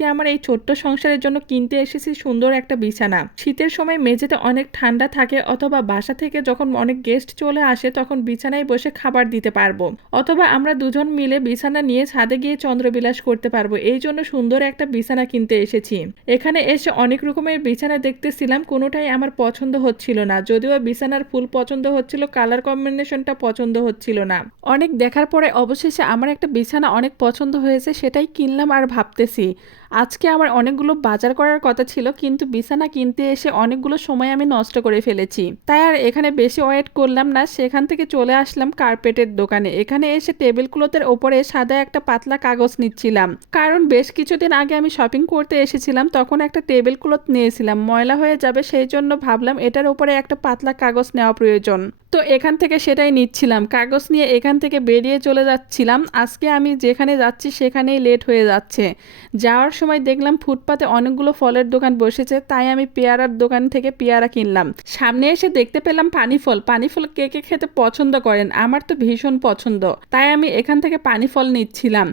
আজকে আমার এই ছোট্ট সংসারের জন্য কিনতে এসেছি সুন্দর একটা বিছানা। শীতের সময় মেঝেতে অনেক ঠান্ডা থাকে অথবা বাসা থেকে যখন অনেক গেস্ট চলে আসে তখন বিছানায় বসে খাবার দিতে পারব। অথবা আমরা দুজন মিলে বিছানা নিয়ে ছাদে গিয়ে চন্দ্রবিলাস করতে পারব। এই জন্য সুন্দর একটা বিছানা কিনতে এসেছি। এখানে এসে অনেক রকমের বিছানা দেখতেছিলাম, কোনোটাই আমার পছন্দ হচ্ছিল না। যদিও বিছানার ফুল পছন্দ হচ্ছিল কালার কম্বিনেশনটা পছন্দ হচ্ছিল না। অনেক দেখার পরে অবশেষে আমার একটা বিছানা অনেক পছন্দ হয়েছে, সেটাই কিনলাম আর ভাবতেছি। আজকে আমার অনেকগুলো বাজার করার কথা ছিল, কিন্তু বিছানা কিনতে এসে অনেকগুলো সময় আমি নষ্ট করে ফেলেছি। তাই আর এখানে বেশি ওয়েট করলাম না, সেখান থেকে চলে আসলাম কার্পেটের দোকানে। এখানে এসে টেবিল ক্লথের ওপরে সাদা একটা পাতলা কাগজ নিচ্ছিলাম। কারণ বেশ কিছুদিন আগে আমি শপিং করতে এসেছিলাম, তখন একটা টেবিল ক্লথ নিয়েছিলাম। ময়লা হয়ে যাবে, সেই জন্য ভাবলাম এটার উপরে একটা পাতলা কাগজ নেওয়া প্রয়োজন। তো এখান থেকে সেটাই নিচ্ছিলাম। কাগজ নিয়ে এখান থেকে বেরিয়ে চলে যাচ্ছিলাম। আজকে আমি যেখানে যাচ্ছি সেখানেই লেট হয়ে যাচ্ছে। যাওয়ার সময় দেখলাম ফুটপাতে অনেকগুলো ফলের দোকান বসেছে, তাই আমি পেয়ারার দোকান থেকে পেয়ারা কিনলাম। সামনে এসে দেখতে পেলাম পানি ফল পানি ফল কে কে খেতে পছন্দ করেন? আমার তো ভীষণ পছন্দ। তাই আমি এখান থেকে পানি ফল নিচ্ছিলাম।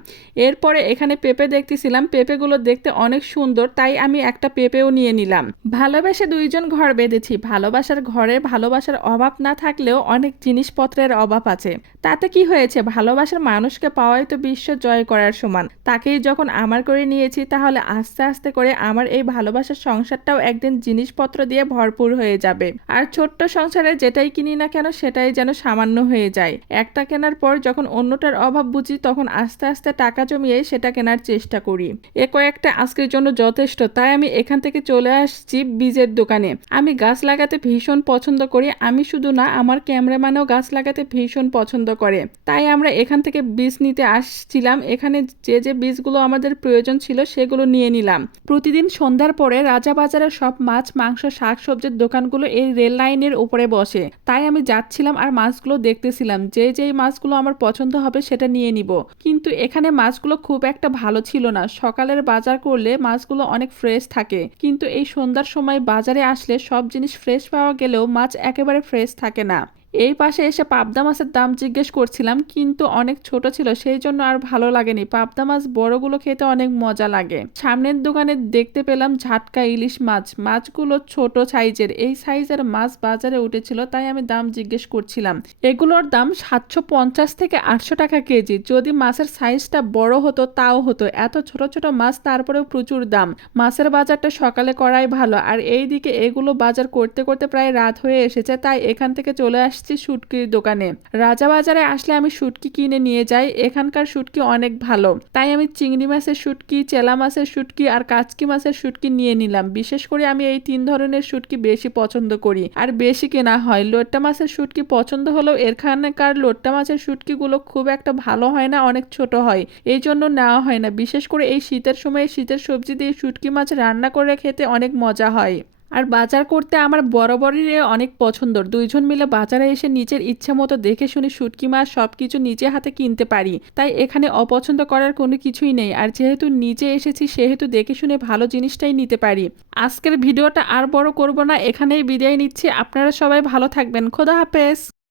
এরপরে এখানে পেঁপে দেখতেছিলাম। পেঁপেগুলো দেখতে অনেক সুন্দর, তাই আমি একটা পেঁপেও নিয়ে নিলাম। ভালোবেসে দুইজন ঘর বেঁধেছি। ভালোবাসার ঘরে ভালোবাসার অভাব না থাকলেও অনেক জিনিসপত্রের অভাব আছে। তাতে কি হয়েছে? ভালোবাসার মানুষকে পাওয়াই তো বিশ্ব জয় করার সমান। তাকেই যখন আমার করে নিয়েছি তাহলে আস্তে আস্তে করে আমার এই ভালোবাসার সংসারটাও একদিন জিনিসপত্র দিয়ে ভরপুর হয়ে যাবে। আর ছোট্ট সংসারে যেটাই কিনি না কেন সেটাই যেন সামান্য হয়ে যায়। একটা কেনার পর যখন অন্যটার অভাব বুঝি, তখন আস্তে আস্তে টাকা জমিয়ে সেটা কেনার চেষ্টা করি। এ কয়েকটা আজকের জন্য যথেষ্ট, তাই আমি এখান থেকে চলে আসছি বীজের দোকানে। আমি গাছ লাগাতে ভীষণ পছন্দ করি, আমি শুধু না, আমার ক্যামেরাম্যানও গাছ লাগাতে ভীষণ পছন্দ করে। তাই আমরা এখান থেকে বীজ নিতে আসছিলাম। এখানে যে যে বীজগুলো আমাদের প্রয়োজন ছিল সেগুলো নিয়ে নিলাম। প্রতিদিন সন্ধ্যার পরে রাজাবাজারের সব মাছ, মাংস, শাক, সবজির দোকানগুলো এই রেল লাইনের উপরে বসে। তাই আমি যাচ্ছিলাম আর মাছগুলো দেখতেছিলাম। যে যেই মাছগুলো আমার পছন্দ হবে সেটা নিয়ে নিব। কিন্তু এখানে মাছগুলো খুব একটা ভালো ছিল না। সকালের বাজার করলে মাছগুলো অনেক ফ্রেশ থাকে। কিন্তু এই সন্ধ্যার সময় বাজারে আসলে সব জিনিস ফ্রেশ পাওয়া গেলেও মাছ একেবারে ফ্রেশ থাকে না। এই পাশে এসে পাবদা মাছের দাম জিজ্ঞেস করছিলাম, কিন্তু অনেক ছোট ছিল, সেই জন্য আর ভালো লাগেনি। পাবদা মাছ বড়গুলো খেতে অনেক মজা লাগে। সামনের দোকানে দেখতে পেলাম ঝাটকা ইলিশ মাছ। মাছগুলো ছোট সাইজের। এই সাইজের মাছ বাজারে উঠেছিল, তাই আমি দাম জিজ্ঞেস করছিলাম। এগুলোর দাম সাতশো পঞ্চাশ থেকে আটশো টাকা কেজি। যদি মাছের সাইজটা বড় হতো, তাও হতো। এত ছোট ছোট মাছ, তারপরেও প্রচুর দাম। মাছের বাজারটা সকালে করাই ভালো। আর এই দিকে এগুলো বাজার করতে করতে প্রায় রাত হয়ে এসেছে, তাই এখান থেকে চলে আসছি শুটকির দোকানে। রাজা বাজারে আসলে আমি শুটকি কিনে নিয়ে যাই, এখানকার শুটকি অনেক ভালো। তাই আমি চিংড়ি মাছের শুটকি, চেলা মাছের শুটকি আর কাচকি মাছের শুটকি নিয়ে নিলাম। বিশেষ করে আমি এই তিন ধরনের শুটকি বেশি পছন্দ করি। আর বেশি কেনা হয়। লোট্টা মাছের শুটকি পছন্দ হলেও এখানকার লোট্টা মাছের শুটকিগুলো খুব একটা ভালো হয় না, অনেক ছোট হয়। এই জন্য নেওয়া হয় না। বিশেষ করে এই শীতের সময় শীতের সবজি দিয়ে শুটকি মাছ রান্না করে খেতে অনেক মজা হয়। আর বাজার করতে আমার বরাবরই অনেক পছন্দ দুইজন মিলে বাজারে এসে নিজের ইচ্ছা মতো দেখে শুনে শুটকি মাছ সব কিছু নিজে হাতে কিনতে পারি। তাই এখানে অপছন্দ করার কোনো কিছুই নেই। আর যেহেতু নিজে এসেছি, সেহেতু দেখে শুনে ভালো জিনিসটাই নিতে পারি। আজকের ভিডিওটা আর বড় করব না, এখানেই বিদায় নিচ্ছি। আপনারা সবাই ভালো থাকবেন। খোদা হাফেজ।